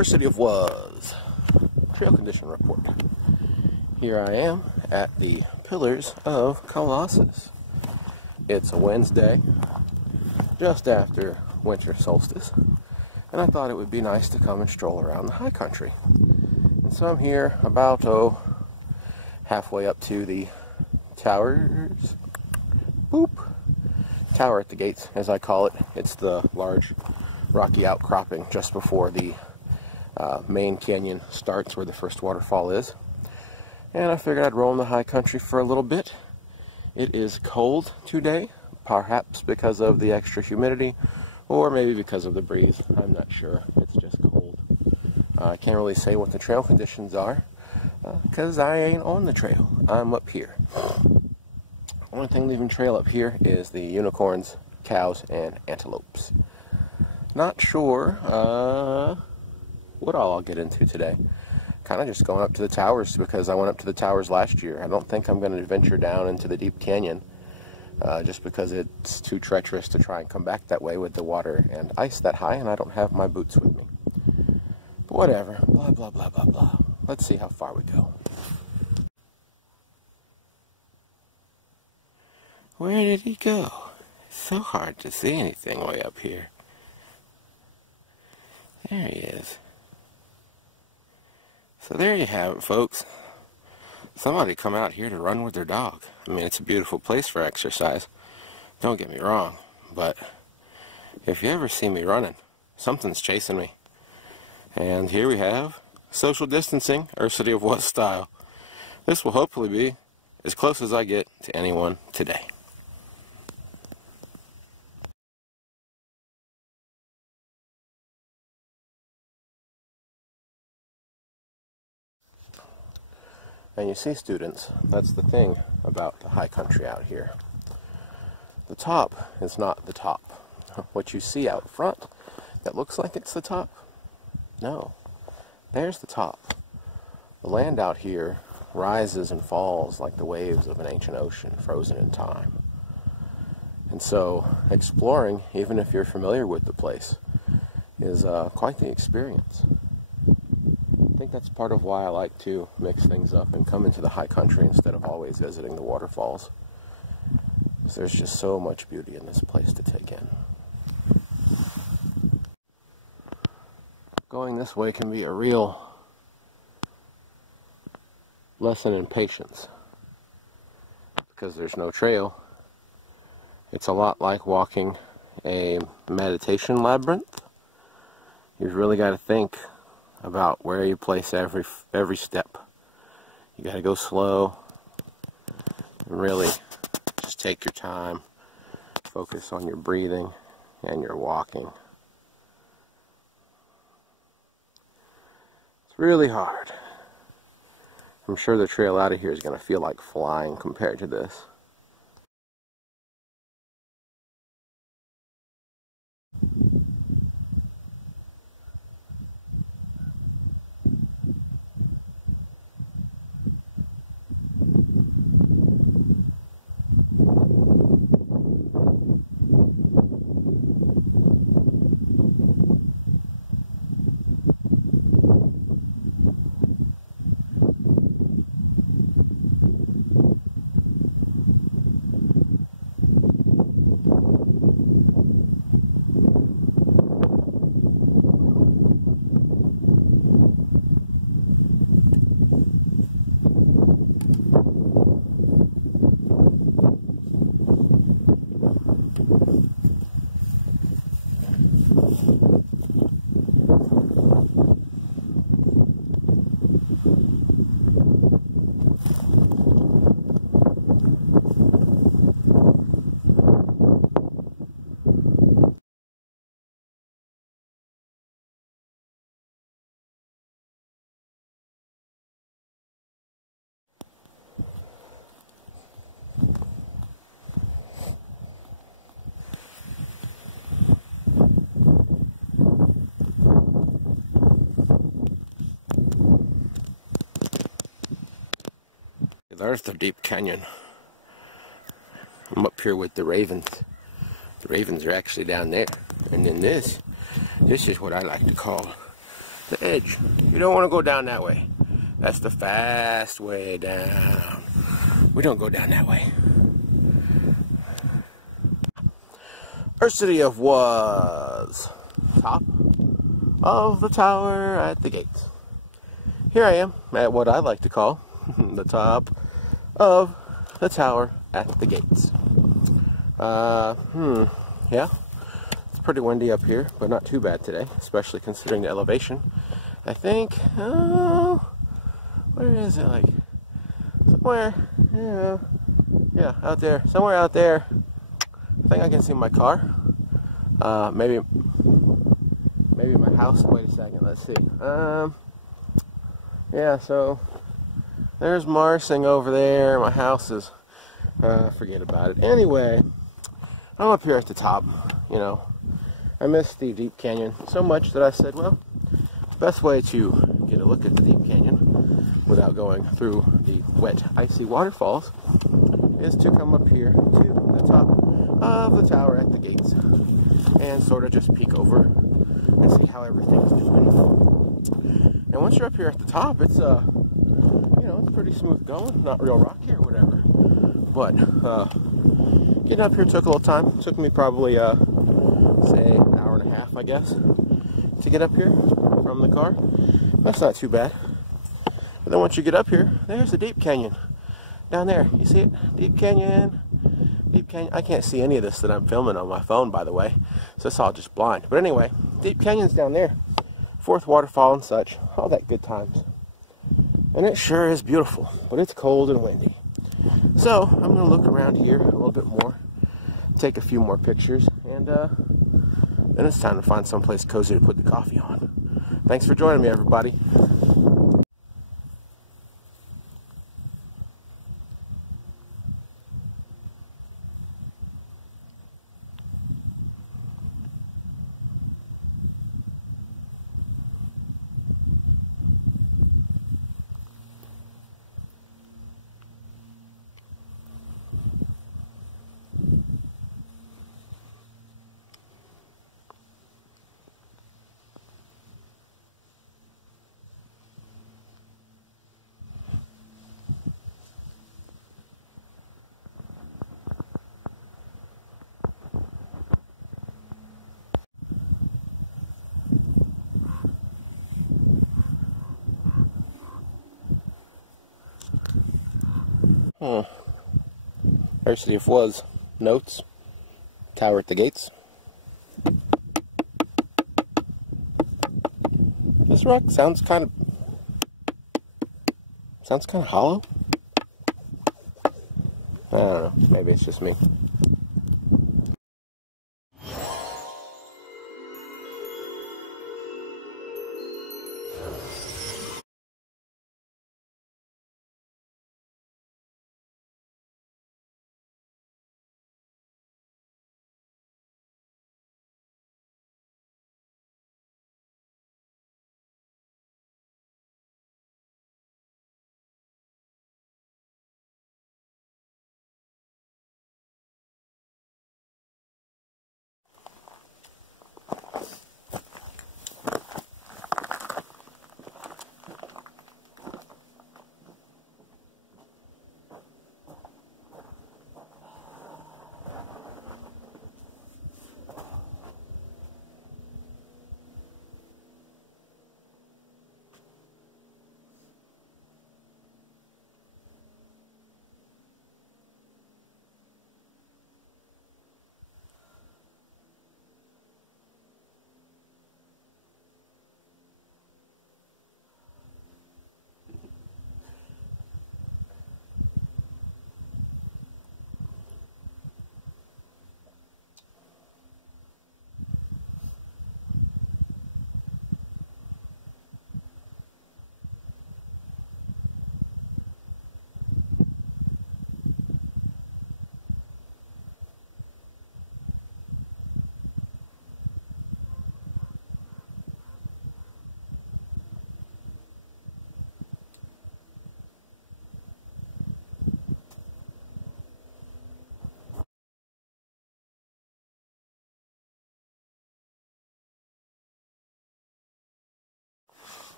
Ersity of Was trail condition report. Here I am at the Pillars of Colossus. It's a Wednesday, just after winter solstice, and I thought it would be nice to come and stroll around the high country. And so I'm here about halfway up to the towers. Boop! Tower at the gates, as I call it. It's the large rocky outcropping just before the main canyon starts, where the first waterfall is. And I figured I'd roam the high country for a little bit. It is cold today, perhaps because of the extra humidity, or maybe because of the breeze. I'm not sure. It's just cold. I can't really say what the trail conditions are, because I ain't on the trail. I'm up here. Only thing leaving trail up here is the unicorns, cows, and antelopes. Not sure what all I'll get into today. Kind of just going up to the towers because I went up to the towers last year. I don't think I'm going to venture down into the deep canyon just because it's too treacherous to try and come back that way with the water and ice that high, and I don't have my boots with me. But whatever. Blah, blah, blah, blah, blah. Let's see how far we go. Where did he go? It's so hard to see anything way up here. There he is. So there you have it, folks. Somebody come out here to run with their dog. I mean, it's a beautiful place for exercise. Don't get me wrong, but if you ever see me running, something's chasing me. And here we have social distancing, Ersity of Was style. This will hopefully be as close as I get to anyone today. And you see, students, that's the thing about the high country out here. The top is not the top. What you see out front that looks like it's the top, no, there's the top. The land out here rises and falls like the waves of an ancient ocean frozen in time. And so exploring, even if you're familiar with the place, is quite the experience. I think that's part of why I like to mix things up and come into the high country instead of always visiting the waterfalls. Because there's just so much beauty in this place to take in. Going this way can be a real lesson in patience, because there's no trail. It's a lot like walking a meditation labyrinth. You've really got to think about where you place every step. You got to go slow and really just take your time, focus on your breathing and your walking. It's really hard. I'm sure the trail out of here is going to feel like flying compared to this. There's the deep canyon. I'm up here with the ravens. The ravens are actually down there. And then this is what I like to call the edge. You don't want to go down that way. That's the fast way down. We don't go down that way. Ersity of Was. Top of the tower at the gates. Here I am at what I like to call the top of the tower at the gates. Yeah, it's pretty windy up here, but not too bad today, especially considering the elevation. I think, where is it? Like, somewhere, yeah, out there, somewhere out there. I think I can see my car. Maybe my house. Wait a second, let's see. Yeah, so there's Marsing over there. My house is, forget about it. Anyway, I'm up here at the top, you know. I missed the deep canyon so much that I said, well, the best way to get a look at the deep canyon without going through the wet, icy waterfalls is to come up here to the top of the tower at the gates and sort of just peek over and see how everything's doing. And once you're up here at the top, it's you know, it's pretty smooth going, not real rocky or whatever. But getting up here took a little time. It took me probably say an hour and a half, I guess, to get up here from the car. That's not too bad. But then once you get up here, there's the deep canyon down there. You see it? Deep canyon. Deep canyon. I can't see any of this that I'm filming on my phone, by the way, so it's all just blind. But anyway, deep canyon's down there. Fourth waterfall and such. All that good times. And it sure is beautiful, but it's cold and windy. So I'm going to look around here a little bit more, take a few more pictures, and then it's time to find someplace cozy to put the coffee on. Thanks for joining me, everybody. Ersity of Was. Notes. Tower at the gates. This rock sounds kind of hollow. I don't know. Maybe it's just me.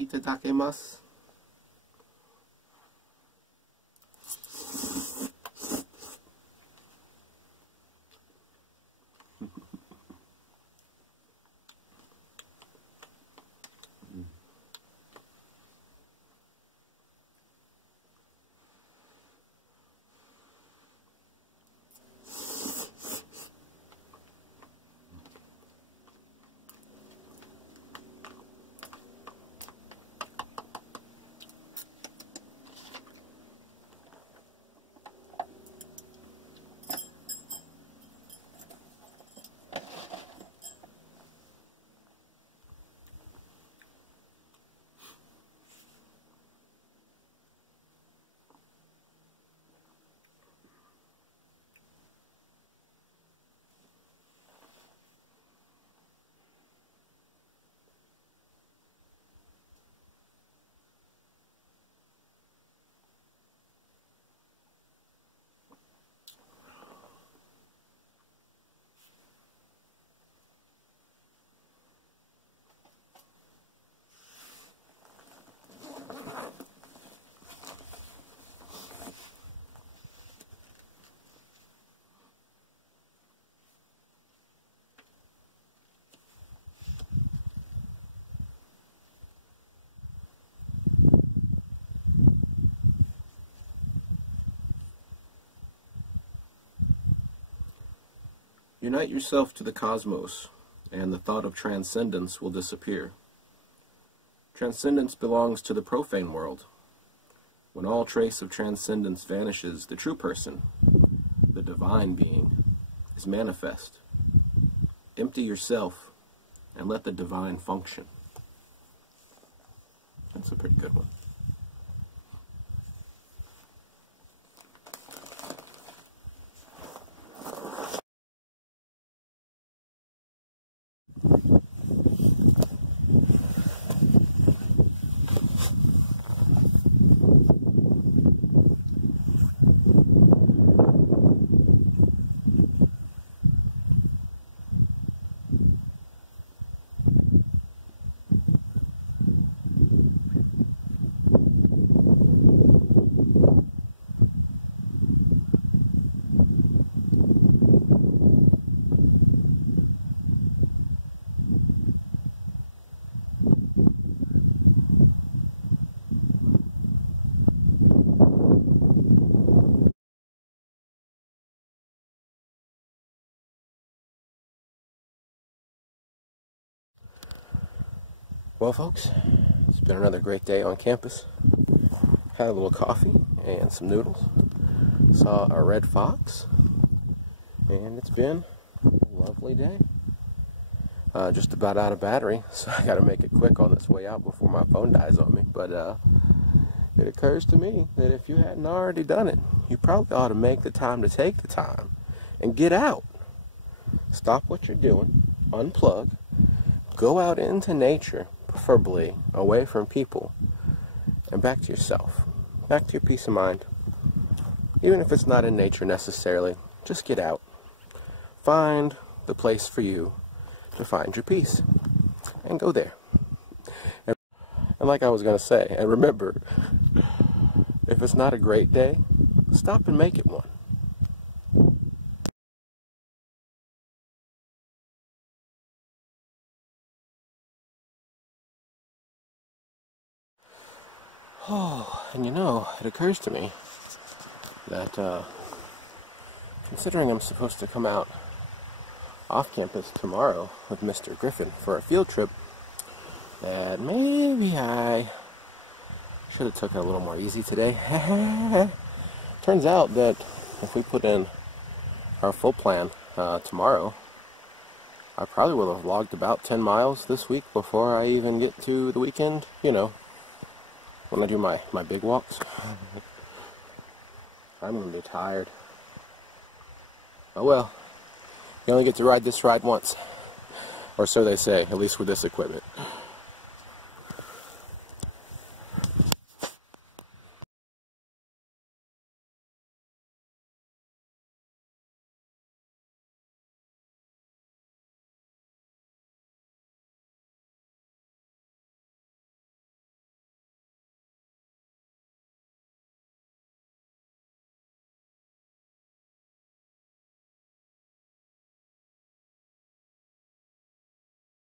Itadakimasu. Unite yourself to the cosmos, and the thought of transcendence will disappear. Transcendence belongs to the profane world. When all trace of transcendence vanishes, the true person, the divine being, is manifest. Empty yourself, and let the divine function. That's a pretty good one. Well, folks, it's been another great day on campus. Had a little coffee and some noodles. Saw a red fox, and it's been a lovely day. Just about out of battery, so I got to make it quick on this way out before my phone dies on me. But it occurs to me that if you hadn't already done it, you probably ought to make the time to take the time and get out. Stop what you're doing, unplug, go out into nature, preferably away from people, and back to yourself, back to your peace of mind. Even if it's not in nature necessarily, just get out. Find the place for you to find your peace, and go there. And like I was going to say, and remember, if it's not a great day, stop and make it one. Oh, and you know, it occurs to me that considering I'm supposed to come out off campus tomorrow with Mr. Griffin for a field trip, that maybe I should have took it a little more easy today. Turns out that if we put in our full plan tomorrow, I probably will have logged about 10 miles this week before I even get to the weekend, you know, when I do my big walks. I'm going to be tired. Oh well, you only get to ride this ride once. Or so they say, at least with this equipment.